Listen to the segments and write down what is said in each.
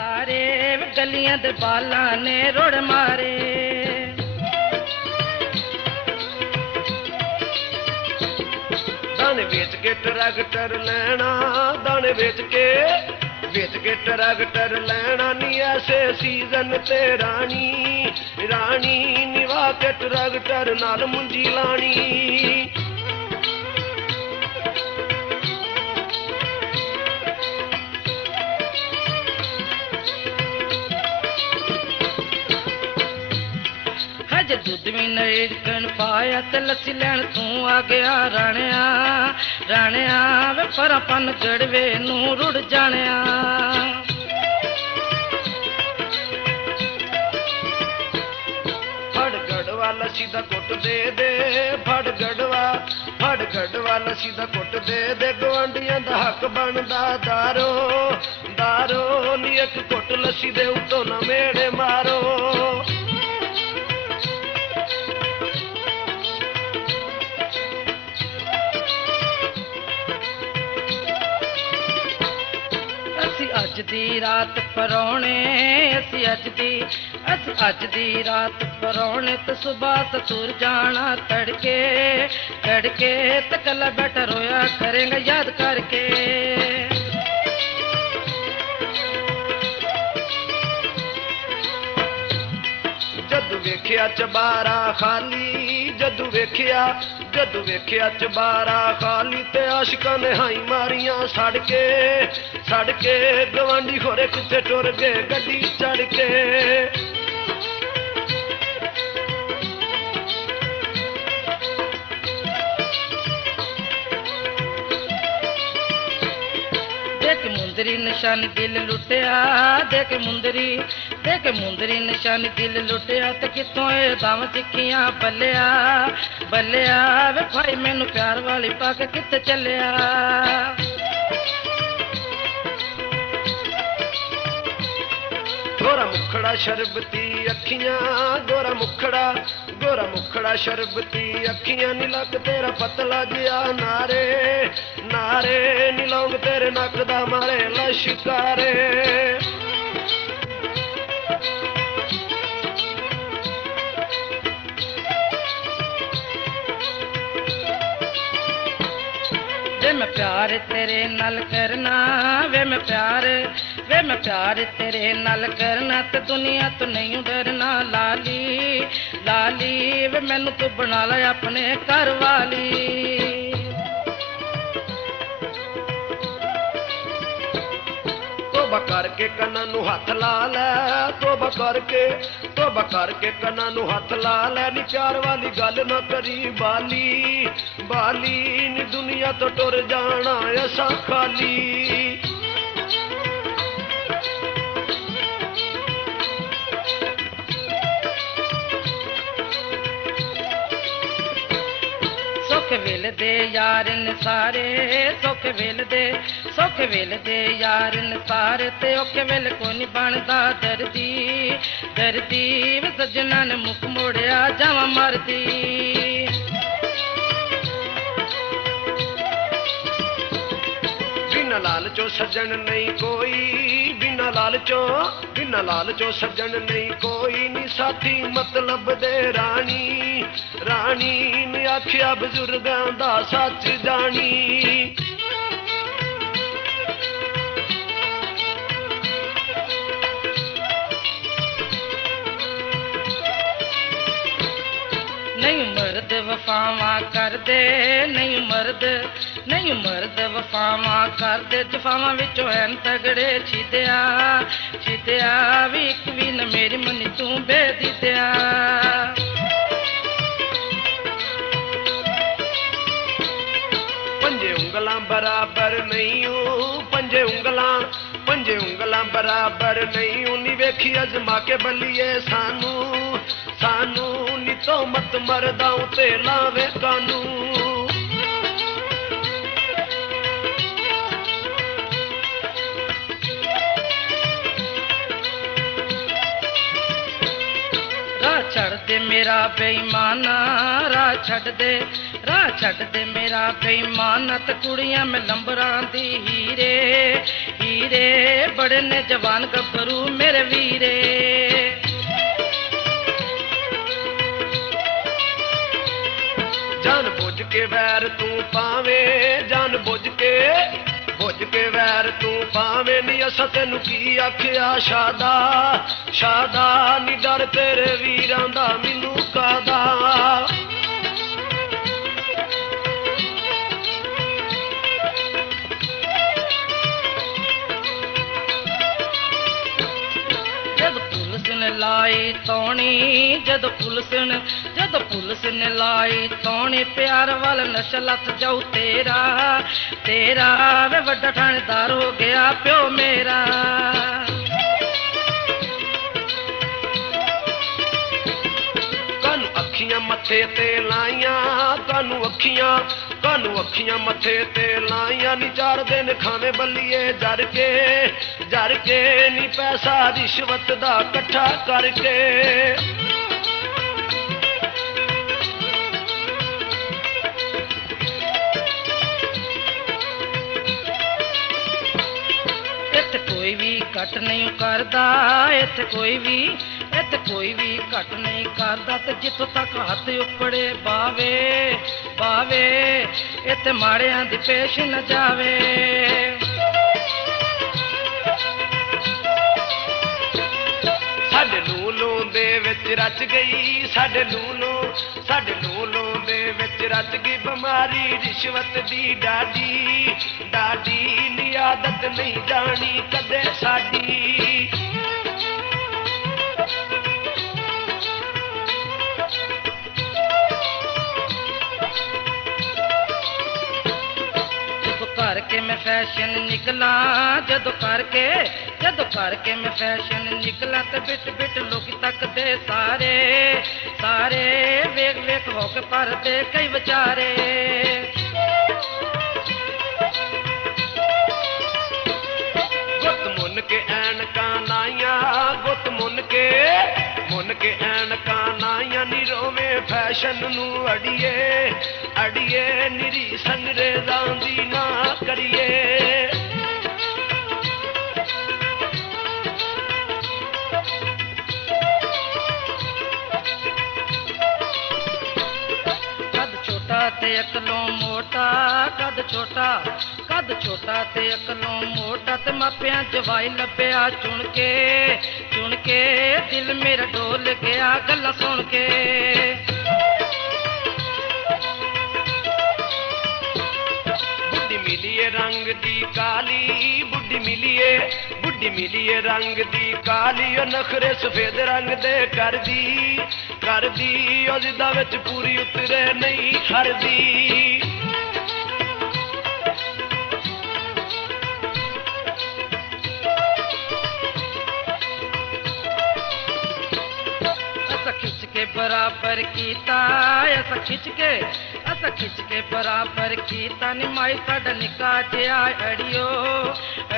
सारे गलियां दे बालां ने रोड़ मारे। दाने बेच के ट्रैक्टर लैना, दाने बेच के ट्रैक्टर लैना नी ऐसे सीजन ते रानी, रानी निवा के ट्रैक्टर नाल मुंजी लानी। हज दुध भी नरेकन पाया ते लस्सी लैन तू आ गया राणिया, राणिया वे परापन गड़वे नू रुड़ जानिया। फड़ गड़वा लस्सी दा कुट दे दे, फड़ गड़वा लस्सी दा कुट दे दे, गवांडियां दा हक बनदा दारो, दारो नी एक कुट लस्सी दे उत्तों ना मेड़े मारो। अज दी रात परौने, अज दी रात परौने ते सुबह ससुर जाना तड़के, तड़के ते कला बैठा रोया करेंगे याद करके। जदू वेख्या चबारा खाली, जदू वेख्या चबारा खाली ते आशिकां ने हाई मारियां सड़ के गवांडी होरे किथे टुर गए गड्डी चढ़ के। देख मुंदरी निशानी दिल लुटिया, देख मुंदरी निशानी दिल लुटिया ते कितों ए दम सिक्खियां बल्लिया, बल्लिया वे भाई मैनू प्यार वाली पाके किथे चलिया। गोरा मुखड़ा शरबती अखियां, गोरा मुखड़ा शरबती अखियां नी लक तेरा पतला जिया नारे, नारे नी लौंग तेरे नक दा मारे लश्कारे। वे मैं प्यार तेरे नाल करना, वे मैं प्यार तेरे नाल करना ते दुनिया तो नहीं डरना लाली, लाली वे मैनू तू बना ला अपने घर वाली। तोबा करके कन्ना नू हथ ला लै, तोबा करके कन्ना नू हथ ला लै नी प्यार वाली गल ना करी बाली, बाली नी दुनिया तो टुर जाना असा खाली। सुख वेल दे यार न सारे, सुख वेल दे यार न सारे ते औखे वेल कोई नहीं बनदा दर्दी, दर्दी वे सजना ने मुख मोड़िया जावा मरदी। बिना लालचो सज्जन नहीं कोई, बिना लालचो सज्जन नहीं कोई नी साथी मतलब दे रानी, रानी ने आखिया बजुर्गां दा सच जानी। नहीं मर्द वफावा कर दे, नहीं मर्द वफावा कर दे, जफावा विचों हैन तगड़े छिदया, छिदया भी एक भी न मेरी मनी तू बेदिया। पंजे उंगलां बराबर नहीं हूँ, पंजे उंगलां बराबर नहीं हूँ नी वेखी अजमा के बलिए सानू, सानू नी तो मत मरदाऊं ते लावे कानू। ਛੱਡ ਦੇ ਮੇਰਾ ਬੇਈਮਾਨਾ ਰਾਹ ਛੱਡ ਦੇ ਮੇਰਾ ਬੇਈਮਾਨਾ ਤੇ ਕੁੜੀਆਂ ਮੈਂ ਲੰਬਰਾਂ ਦੀ ਹੀਰੇ ਹੀਰੇ ਬੜੇ ਨੇ ਜਵਾਨ ਗੱਭਰੂ ਮੇਰੇ ਵੀਰੇ ਜਾਨ ਬੁੱਝ ਕੇ ਵੈਰ ਤੂੰ ਪਾਵੇਂ ਜਾਨ ਬੁੱਝ ਕੇ ਵੈਰ ਤੂੰ ਪਾਵੇਂ ਨੀ ਅਸਾਂ ਤੈਨੂੰ ਕੀ ਆਖਿਆ ਸ਼ਾਦਾ ਨੀ ਡਰ ਤੇਰੇ ਵੀਰਾਂ ਦਾ ਮੈਨੂੰ ਕਾਦਾ ਲਾਈ ਤੌਣੀ ਜਦ ਪੁਲਿਸ ਨੇ ਲਾਈ ਤੌਣੀ ਪਿਆਰ ਵੱਲ ਨਸ਼ਾ ਲੱਥ ਜਾਊ ਤੇਰਾ ਵੇ ਵੱਡਾ ਥਾਣੇਦਾਰ ਹੋ ਗਿਆ ਪਿਓ ਮੇਰਾ ਕਾਨੂੰ ਅੱਖੀਆਂ ਮੱਥੇ ਤੇ ਲਾਈਆਂ ਕਾਨੂੰ ਅੱਖੀਆਂ ਮੱਥੇ ਤੇ ਲਾਈਆਂ ਨੀ 4 ਦਿਨ ਖਾਵੇਂ ਬੱਲੀਏ ਜਰ ਕੇ ਨੀ ਪੈਸਾ ਰਿਸ਼ਵਤ ਦਾ ਇਕੱਠਾ ਕਰਕੇ ਇੱਥੇ ਕੋਈ ਵੀ ਘਟ ਨਹੀਂ ਕਰਦਾ ਇੱਥੇ ਕੋਈ ਵੀ ਘਟ ਨਹੀਂ ਕਰਦਾ ਤੇ ਜਿੱਥੋਂ ਤੱਕ ਹੱਥ ਉੱਪੜੇ ਬਾਵੇ ਇੱਥੇ ਮਾੜਿਆਂ ਦੀ ਪੇਸ਼ ਨਾ ਜਾਵੇ ਸਾਡੇ ਲੂਲੋਂ ਦੇ ਵਿੱਚ ਰਚ ਗਈ ਸਾਡੇ ਲੂਲੋਂ ਦੇ ਵਿੱਚ ਰਚ ਗਈ ਬਿਮਾਰੀ ਰਿਸ਼ਵਤ ਦੀ ਡਾਡੀ ਨੀ ਆਦਤ ਨਹੀਂ ਜਾਣੀ ਕਦੇ ਸਾਡੀ करके मैं फैशन निकला जदों करके मैं फैशन निकला ते बिट लोग तकदे सारे वेख होके परदे कई विचारे गुत मुन के ऐनकां लाइयां गुत मुन के ऐनकां लाइयां नी रोवे फैशन नू अड़िए निरी संगरेज़ां दी ना करिए कद छोटा ते अकलों मोटा कद छोटा ते अकलों मोटा ते मापियां जवाई लभ्या चुन के दिल मेरा डोल गया गल्लां सुन के रंग दी काली बुढ़ी मिलीए रंग दी काली ओ नखरे सफेद रंग दे कर दी ओ जिदा विच पूरी उतरे नहीं हरदी खिंच के बराबर कीता ऐसा खिंच के बराबर कीता नी माई साडा निका जिहा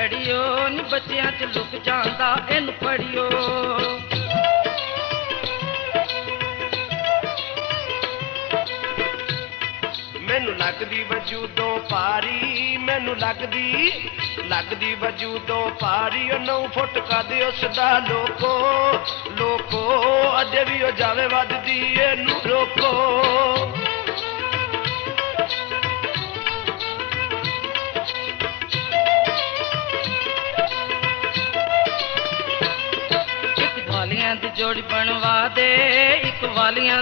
अड़ियो नी बच्चियां च लुक जांदा इनू पढ़ियो मैनू लगदी वजूदों पारी मैनू लगदी वजूदों पारी 9 फुट कद उसदा लोको अजे भी ओ जावे वधदी एनू रोको दी जोड़ी बनवा दे एक वालियां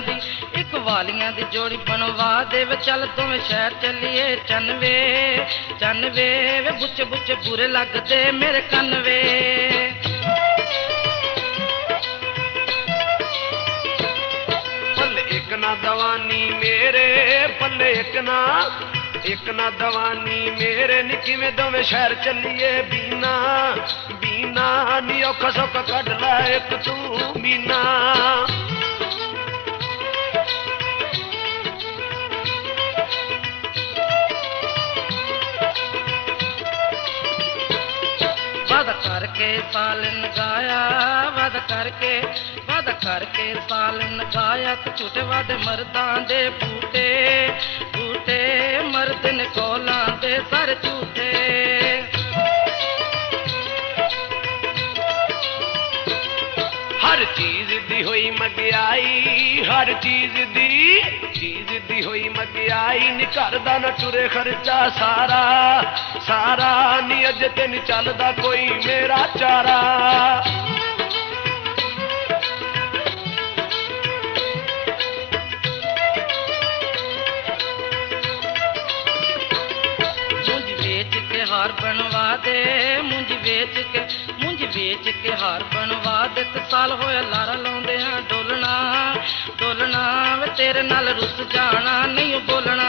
दी जोड़ी बनवा दे वे चल तुम शहर चलिए चनवे वे बुच्चे बुरे लगदे मेरे कन्वे पल्ले एक ना दवानी मेरे पल्ले एक ना दवानी मेरे निकी में दोवें शहर चलिए बीना नी औखा सौखा कढ ला एक तू मीना वादा करके करके साल नगाया, वादा करके साल नगाया, ते झूठे वादे मर्दां दे बूटे बूटे, मर्द ने कौलां दे सारे झूठे। हर चीज दी होई महंगाई, हर चीज दी होई महंगाई, नी घर दा न टुरे खर्चा सारा सारा, नी अज ते नी चलदा कोई मेरा चारा। हार बनवा दे, मुंज बेच के हार बनवा दे, ते साल होया लारा लाउंदे हां डोलना डोलना, वे तेरे नाल रुस जाना नहीं बोलना।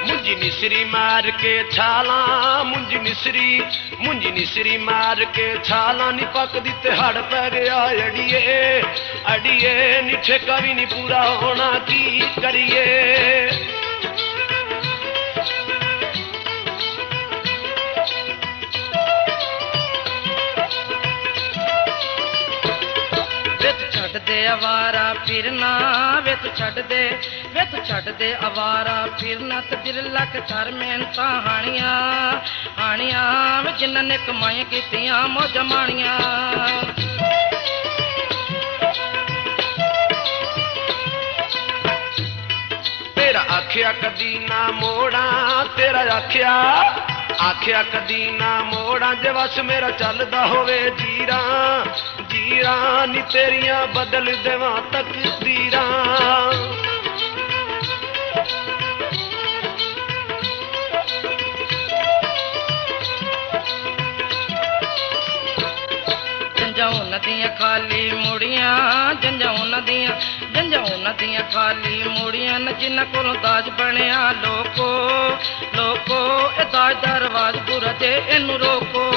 मुंजी निसरी मार के छाला, मुंजी निसरी मार के छाला, नी पकदी ते हड़ पै गया अड़िए अड़िए, नी ठेका भी नी पूरा होना की करिए। आवारा फिरना, वे तू छड़ दे आवारा फिरना, ते दिल लक कर मेहनता हानिया हानिया, वे जिन्हां ने कमाई कीतियां मौज माणियां। तेरा आखिया कदी ना मोड़ा, तेरा आखिया कदी ना मोड़ा, जे वस मेरा चलदा होवे जीरा जीरा, नी तेरियां बदल देवां तकदीरां। जंजां नदियां खाली मुड़ियां, जंजां नदियां खाली मुड़ियां, न जिन्हां कोलों दाज बनिया लोको लोको, ए दाज दा रवाज बुरा जे इनू रोको।